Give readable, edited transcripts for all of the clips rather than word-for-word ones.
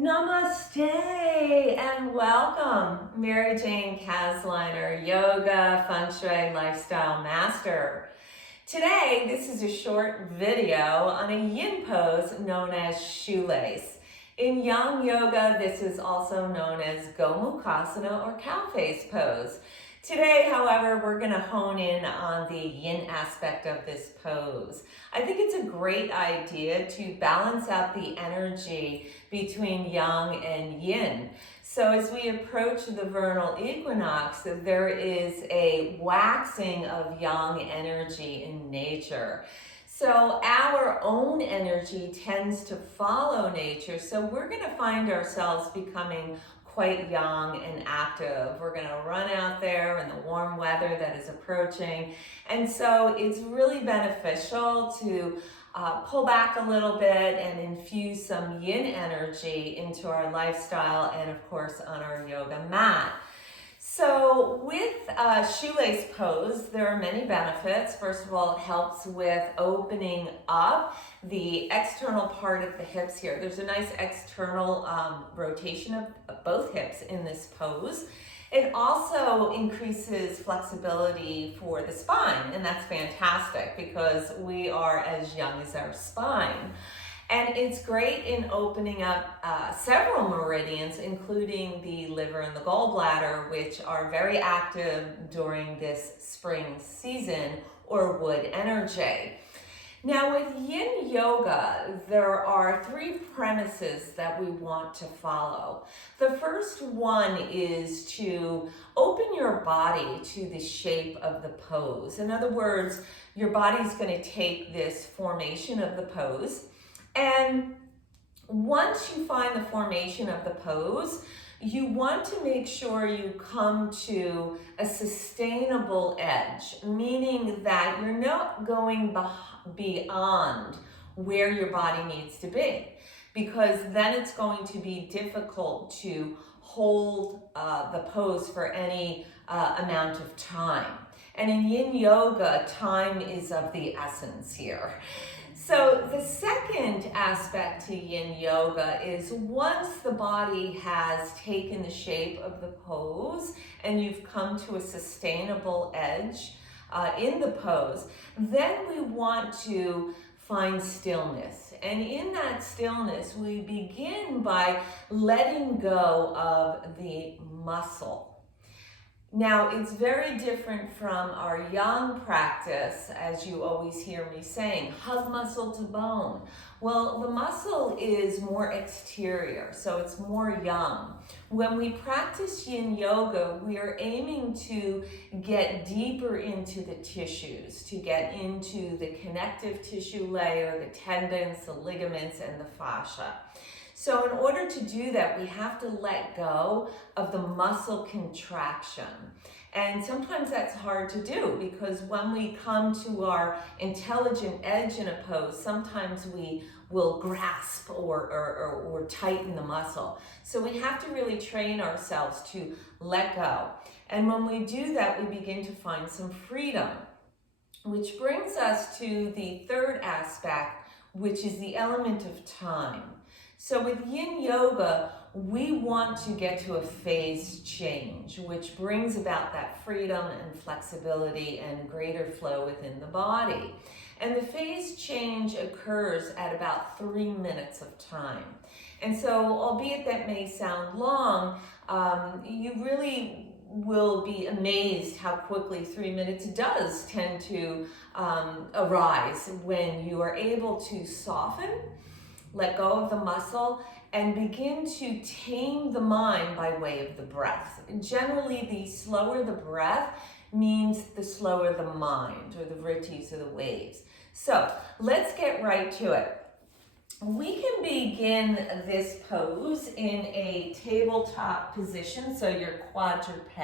Namaste and welcome, Mary Jane Kasliner, Yoga, Feng Shui, Lifestyle Master. Today, this is a short video on a yin pose known as shoelace. In Yang Yoga, this is also known as Gomukhasana or cow face pose. Today, however, we're going to hone in on the yin aspect of this pose. I think it's a great idea to balance out the energy between yang and yin. So as we approach the vernal equinox, there is a waxing of yang energy in nature. So our own energy tends to follow nature, so we're going to find ourselves becoming quite young and active. We're going to run out there in the warm weather that is approaching, and so it's really beneficial to pull back a little bit and infuse some yin energy into our lifestyle and of course on our yoga mat. So with shoelace pose, there are many benefits. First of all, it helps with opening up the external part of the hips here. There's a nice external rotation of both hips in this pose. It also increases flexibility for the spine, and that's fantastic because we are as young as our spine. And it's great in opening up several meridians, including the liver and the gallbladder, which are very active during this spring season or wood energy. Now with yin yoga, there are three premises that we want to follow. The first one is to open your body to the shape of the pose. In other words, your body's going to take this formation of the pose. And once you find the formation of the pose, you want to make sure you come to a sustainable edge, meaning that you're not going beyond where your body needs to be, because then it's going to be difficult to hold the pose for any amount of time. And in yin yoga, time is of the essence here. So the second aspect to yin yoga is once the body has taken the shape of the pose and you've come to a sustainable edge in the pose, then we want to find stillness. And in that stillness, we begin by letting go of the muscle. Now, it's very different from our yang practice, as you always hear me saying, hug muscle to bone. Well, the muscle is more exterior, so it's more yang. When we practice yin yoga, we are aiming to get deeper into the tissues, to get into the connective tissue layer, the tendons, the ligaments, and the fascia. So in order to do that, we have to let go of the muscle contraction. And sometimes that's hard to do because when we come to our intelligent edge in a pose, sometimes we will grasp or tighten the muscle. So we have to really train ourselves to let go. And when we do that, we begin to find some freedom, which brings us to the third aspect, which is the element of time. So with yin yoga, we want to get to a phase change, which brings about that freedom and flexibility and greater flow within the body. And the phase change occurs at about 3 minutes of time. And so, albeit that may sound long, you really will be amazed how quickly 3 minutes does tend to arise when you are able to soften, let go of the muscle, and begin to tame the mind by way of the breath. Generally, the slower the breath means the slower the mind, or the vrittis, or the waves. So let's get right to it. We can begin this pose in a tabletop position, so you're quadruped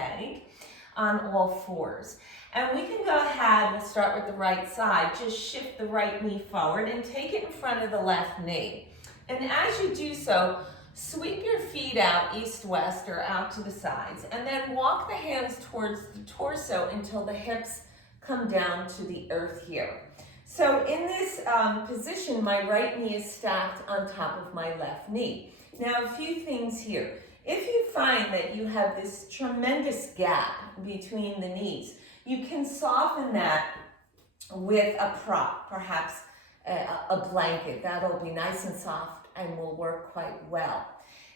on all fours. And we can go ahead, we'll start with the right side, just shift the right knee forward and take it in front of the left knee. And as you do so, sweep your feet out east-west or out to the sides, and then walk the hands towards the torso until the hips come down to the earth here. So in this position, my right knee is stacked on top of my left knee. Now, a few things here. If you find that you have this tremendous gap between the knees, you can soften that with a prop, perhaps a blanket. That'll be nice and soft and will work quite well.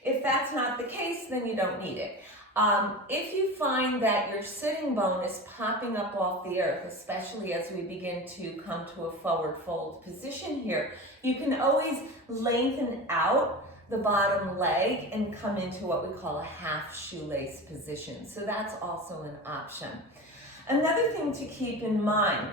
If that's not the case, then you don't need it. If you find that your sitting bone is popping up off the earth, especially as we begin to come to a forward fold position here, you can always lengthen out the bottom leg and come into what we call a half shoelace position. So that's also an option. Another thing to keep in mind,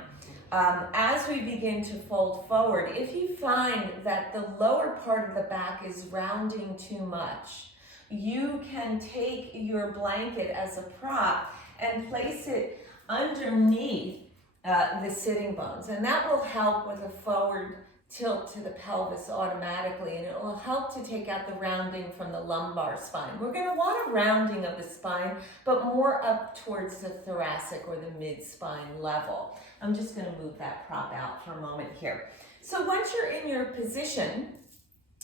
as we begin to fold forward, if you find that the lower part of the back is rounding too much, you can take your blanket as a prop and place it underneath the sitting bones, and that will help with a forward tilt to the pelvis automatically, and it will help to take out the rounding from the lumbar spine. We're going to want a rounding of the spine, but more up towards the thoracic or the mid-spine level. I'm just going to move that prop out for a moment here. So once you're in your position,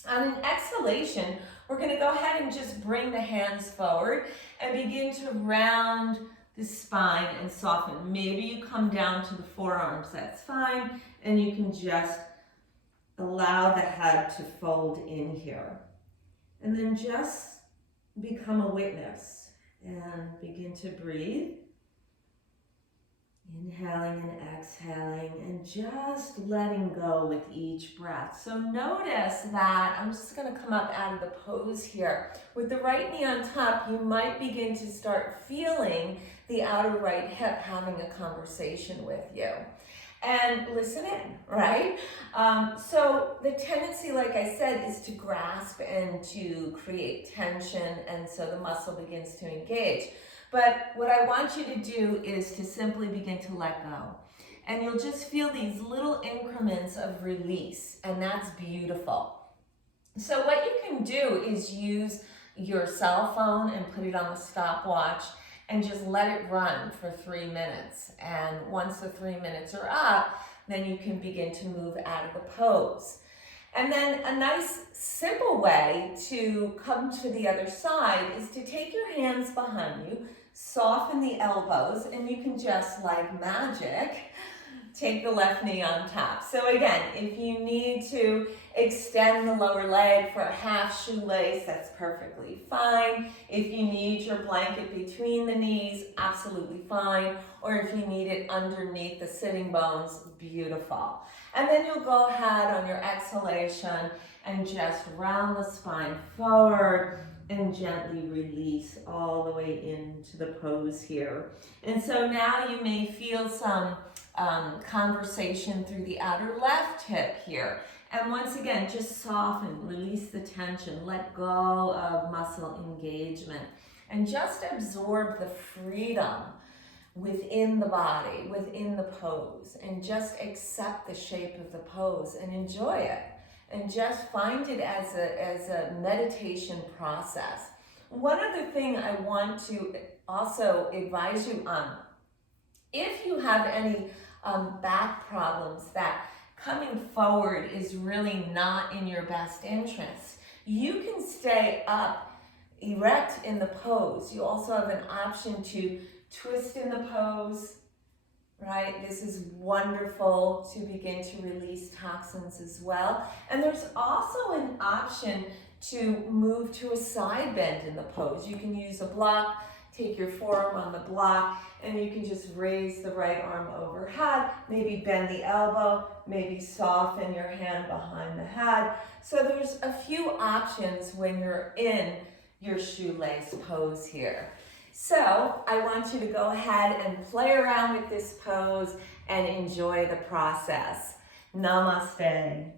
on an exhalation, we're going to go ahead and just bring the hands forward and begin to round the spine and soften. Maybe you come down to the forearms, that's fine, and you can just allow the head to fold in here. And then just become a witness and begin to breathe. Inhaling and exhaling and just letting go with each breath. So notice that I'm just going to come up out of the pose here. With the right knee on top, you might begin to start feeling the outer right hip having a conversation with you. And listen in, right? So the tendency, like I said, is to grasp and to create tension, and so the muscle begins to engage. But what I want you to do is to simply begin to let go. And you'll just feel these little increments of release, and that's beautiful. So what you can do is use your cell phone and put it on the stopwatch and just let it run for 3 minutes. And once the 3 minutes are up, then you can begin to move out of the pose. And then a nice simple way to come to the other side is to take your hands behind you, soften the elbows, and you can just, like magic, take the left knee on top. So again, if you need to extend the lower leg for a half shoelace, that's perfectly fine. If you need your blanket between the knees, absolutely fine. Or if you need it underneath the sitting bones, beautiful. And then you'll go ahead on your exhalation and just round the spine forward and gently release all the way into the pose here. And so now you may feel some conversation through the outer left hip here. And once again, just soften, release the tension, let go of muscle engagement, and just absorb the freedom within the body, within the pose, and just accept the shape of the pose and enjoy it. And just find it as a meditation process. One other thing I want to also advise you on, if you have any back problems that coming forward is really not in your best interest, you can stay up erect in the pose. You also have an option to twist in the pose, right? This is wonderful to begin to release toxins as well. And there's also an option to move to a side bend in the pose. You can use a block, take your forearm on the block, and you can just raise the right arm overhead, maybe bend the elbow, maybe soften your hand behind the head. So there's a few options when you're in your shoelace pose here. So I want you to go ahead and play around with this pose and enjoy the process. Namaste.